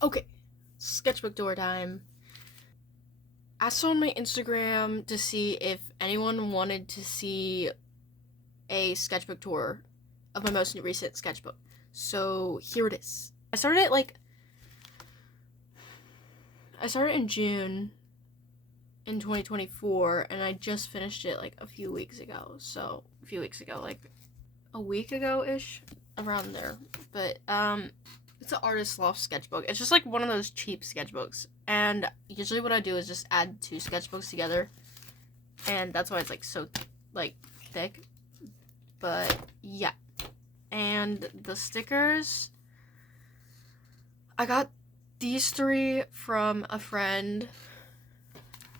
Okay, sketchbook tour time. I saw on my Instagram to see if anyone wanted to see a sketchbook tour of my most recent sketchbook. So here it is. I started in June in 2024, and I just finished it like a few weeks ago. So a few weeks ago, like a week ago ish, around there. But it's an artist loft sketchbook. It's just like one of those cheap sketchbooks, and usually what I do is just add two sketchbooks together, and that's why it's like so like thick. But yeah, and the stickers, I got these three from a friend,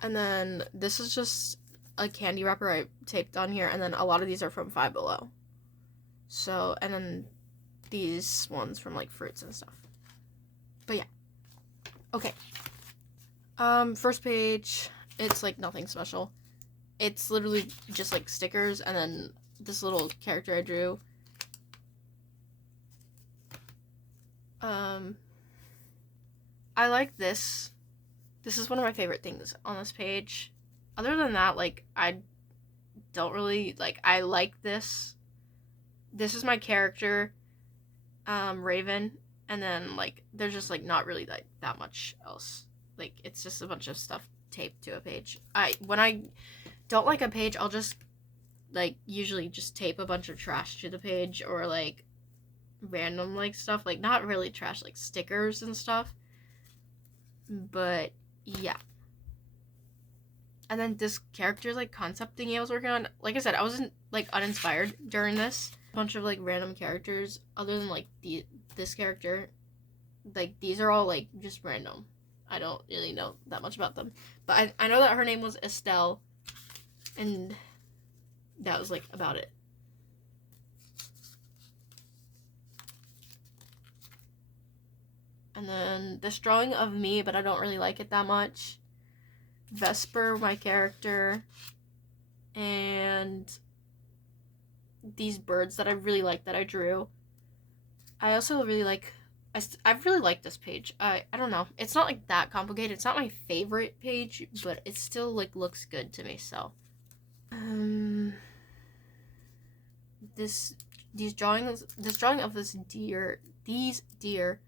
and then this is just a candy wrapper I taped on here, and then a lot of these are from Five Below. So, and then these ones from like fruits and stuff. But yeah. Okay. First page, it's like nothing special. It's literally just like stickers and then this little character I drew. I like this. This is one of my favorite things on this page. Other than that, like, I don't really, like, I like this. This is my character, Raven, and then, like, there's just, like, not really, like, that much else. Like, it's just a bunch of stuff taped to a page. When I don't like a page, I'll just, like, usually just tape a bunch of trash to the page, or, like, random, like, stuff. Like, not really trash, like, stickers and stuff. But, yeah. And then this character, like, concept thingy I was working on, like I said, I wasn't, like, uninspired during this. A bunch of, like, random characters, other than, like, this character. Like, these are all, like, just random. I don't really know that much about them. But I know that her name was Estelle, and that was, like, about it. And then this drawing of me, but I don't really like it that much. Vesper, my character, and these birds that I really like that I drew. I also really like, I really like this page. I don't know. It's not like that complicated. It's not my favorite page, but it still like looks good to me. So, this drawing of these deer,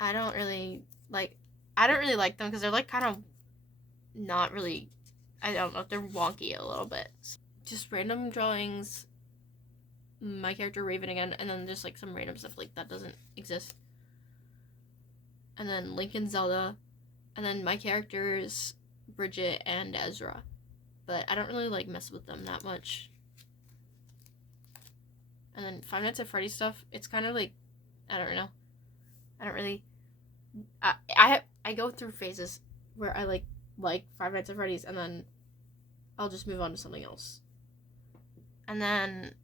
I don't really like. I don't really like them because they're like kind of not really. I don't know. They're wonky a little bit. Just random drawings. My character Raven again, and then just like some random stuff like that doesn't exist. And then Link and Zelda, and then my characters Bridget and Ezra, but I don't really like mess with them that much. And then Five Nights at Freddy's stuff, it's kind of like, I don't know, I don't really. I go through phases where I like Five Nights at Freddy's, and then I'll just move on to something else. And then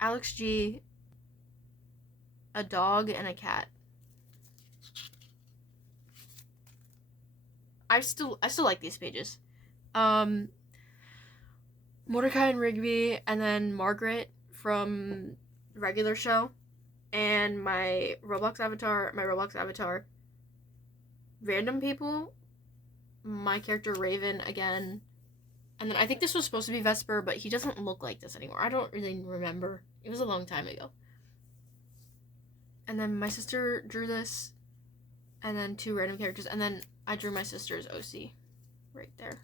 Alex G, a dog and a cat. I still like these pages. Mordecai and Rigby, and then Margaret from regular show, and my Roblox avatar, random people, my character Raven again, and then I think this was supposed to be Vesper, but he doesn't look like this anymore. I don't really remember. It was a long time ago. And then my sister drew this, and then two random characters, and then I drew my sister's OC right there.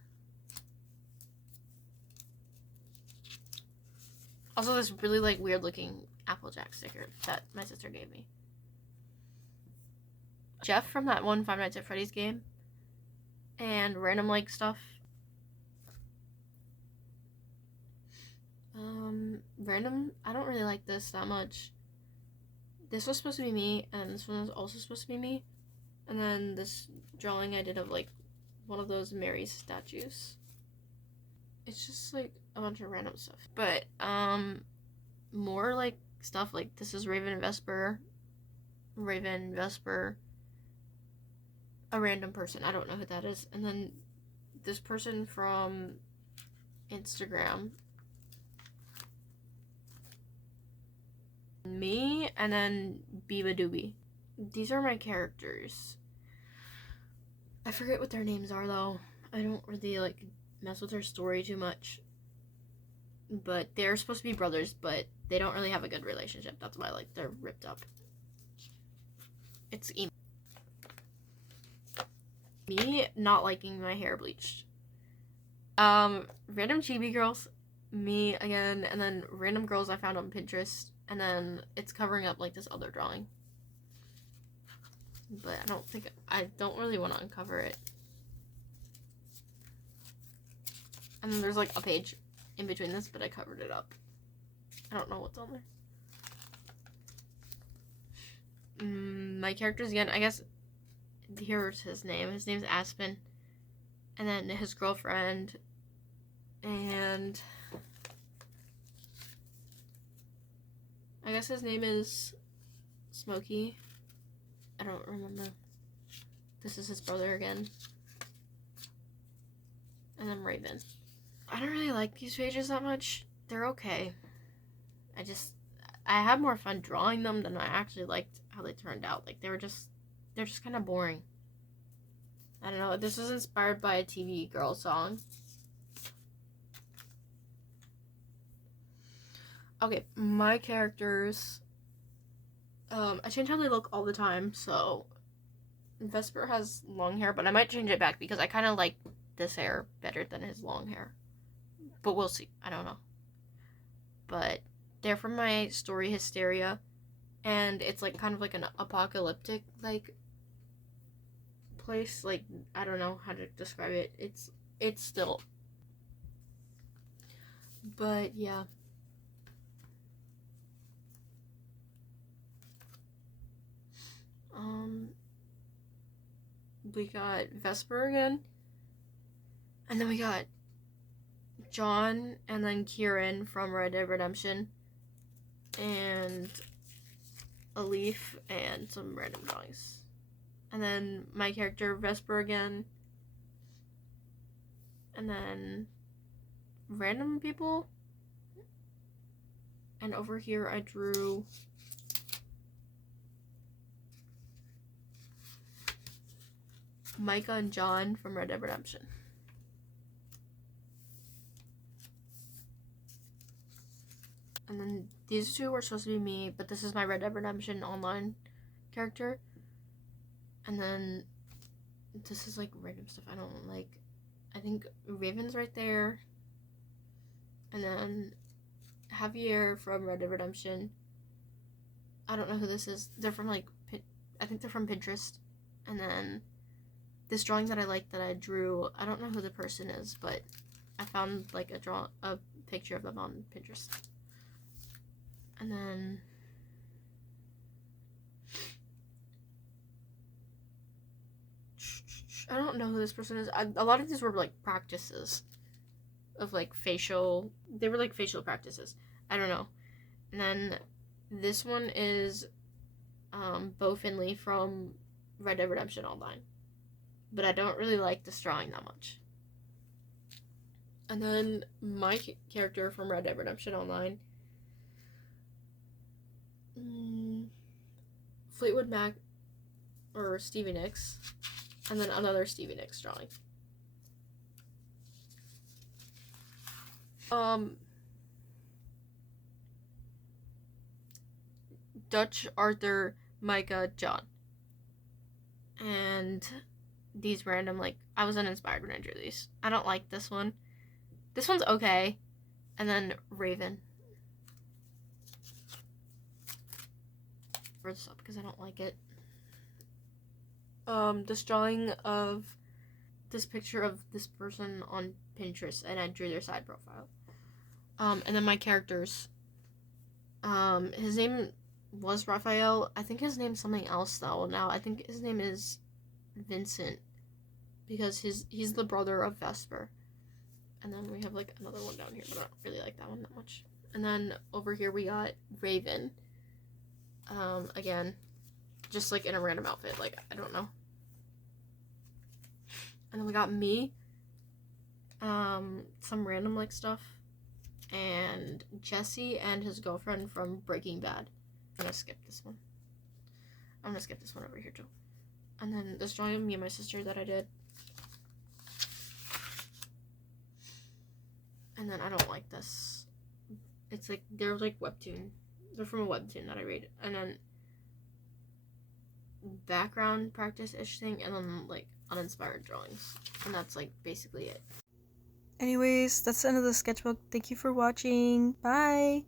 Also, this really like weird looking Applejack sticker that my sister gave me. Jeff from that one Five Nights at Freddy's game, and random like stuff. Random. I don't really like this that much. This was supposed to be me, and this one was also supposed to be me. And then this drawing I did of like one of those Mary statues. It's just like a bunch of random stuff. But more like stuff like this is Raven Vesper, a random person. I don't know who that is. And then this person from Instagram, me, and then Biba Doobie. these are my characters. I forget what their names are though. I don't really like mess with their story too much. But they're supposed to be brothers, but they don't really have a good relationship. That's why like they're ripped up. It's emo. Me not liking my hair bleached. Random chibi girls, me again, and then random girls I found on Pinterest, and then it's covering up like this other drawing. But I don't really want to uncover it. And then there's like a page in between this, but I covered it up. I don't know what's on there. My characters again, I guess here's his name. His name's Aspen. And then his girlfriend. And I guess his name is Smokey. I don't remember. This is his brother again. And then Raven. I don't really like these pages that much. They're okay. I had more fun drawing them than I actually liked how they turned out. Like they're just kind of boring. I don't know. This is inspired by a TV girl song. Okay, my characters. I change how they look all the time. So Vesper has long hair, but I might change it back because I kind of like this hair better than his long hair. But we'll see. I don't know. But they're from my story Hysteria, and it's like kind of like an apocalyptic like place. Like I don't know how to describe it. It's still. But yeah. We got Vesper again, and then we got John, and then Kieran from Red Dead Redemption, and a leaf, and some random drawings. And then my character, Vesper again, and then random people. And over here I drew Micah and John from Red Dead Redemption. And then these two were supposed to be me, but this is my Red Dead Redemption online character. And then this is like random stuff I don't like. I think Raven's right there. And then Javier from Red Dead Redemption. I don't know who this is. They're from like, I think they're from Pinterest. And then this drawing that I like that I drew, I don't know who the person is, but I found like a picture of them on Pinterest. And then I don't know who this person is. A lot of these were like practices of like facial. They were like facial practices. I don't know. And then this one is Bo Finley from Red Dead Redemption Online. But I don't really like this drawing that much. And then my character from Red Dead Redemption Online, Fleetwood Mac or Stevie Nicks, and then another Stevie Nicks drawing. Dutch, Arthur, Micah, John. And these random, like, I was uninspired when I drew these. I don't like this one. This one's okay. And then Raven. For this up because I don't like it. This drawing of this picture of this person on Pinterest, and I drew their side profile. And then my characters. His name was Raphael. I think his name's something else though now. I think his name is Vincent because he's the brother of Vesper. And then we have like another one down here, but I don't really like that one that much. And then over here we got Raven. Again, just like in a random outfit, like I don't know. And then we got me. Some random like stuff. And Jesse and his girlfriend from Breaking Bad. I'm gonna skip this one. I'm gonna skip this one over here too. And then this drawing of me and my sister that I did. And then I don't like this. It's like, they're like webtoon. They're from a webtoon that I read. And then background practice-ish thing, and then like uninspired drawings. And that's like basically it. Anyways, that's the end of the sketchbook. Thank you for watching. Bye!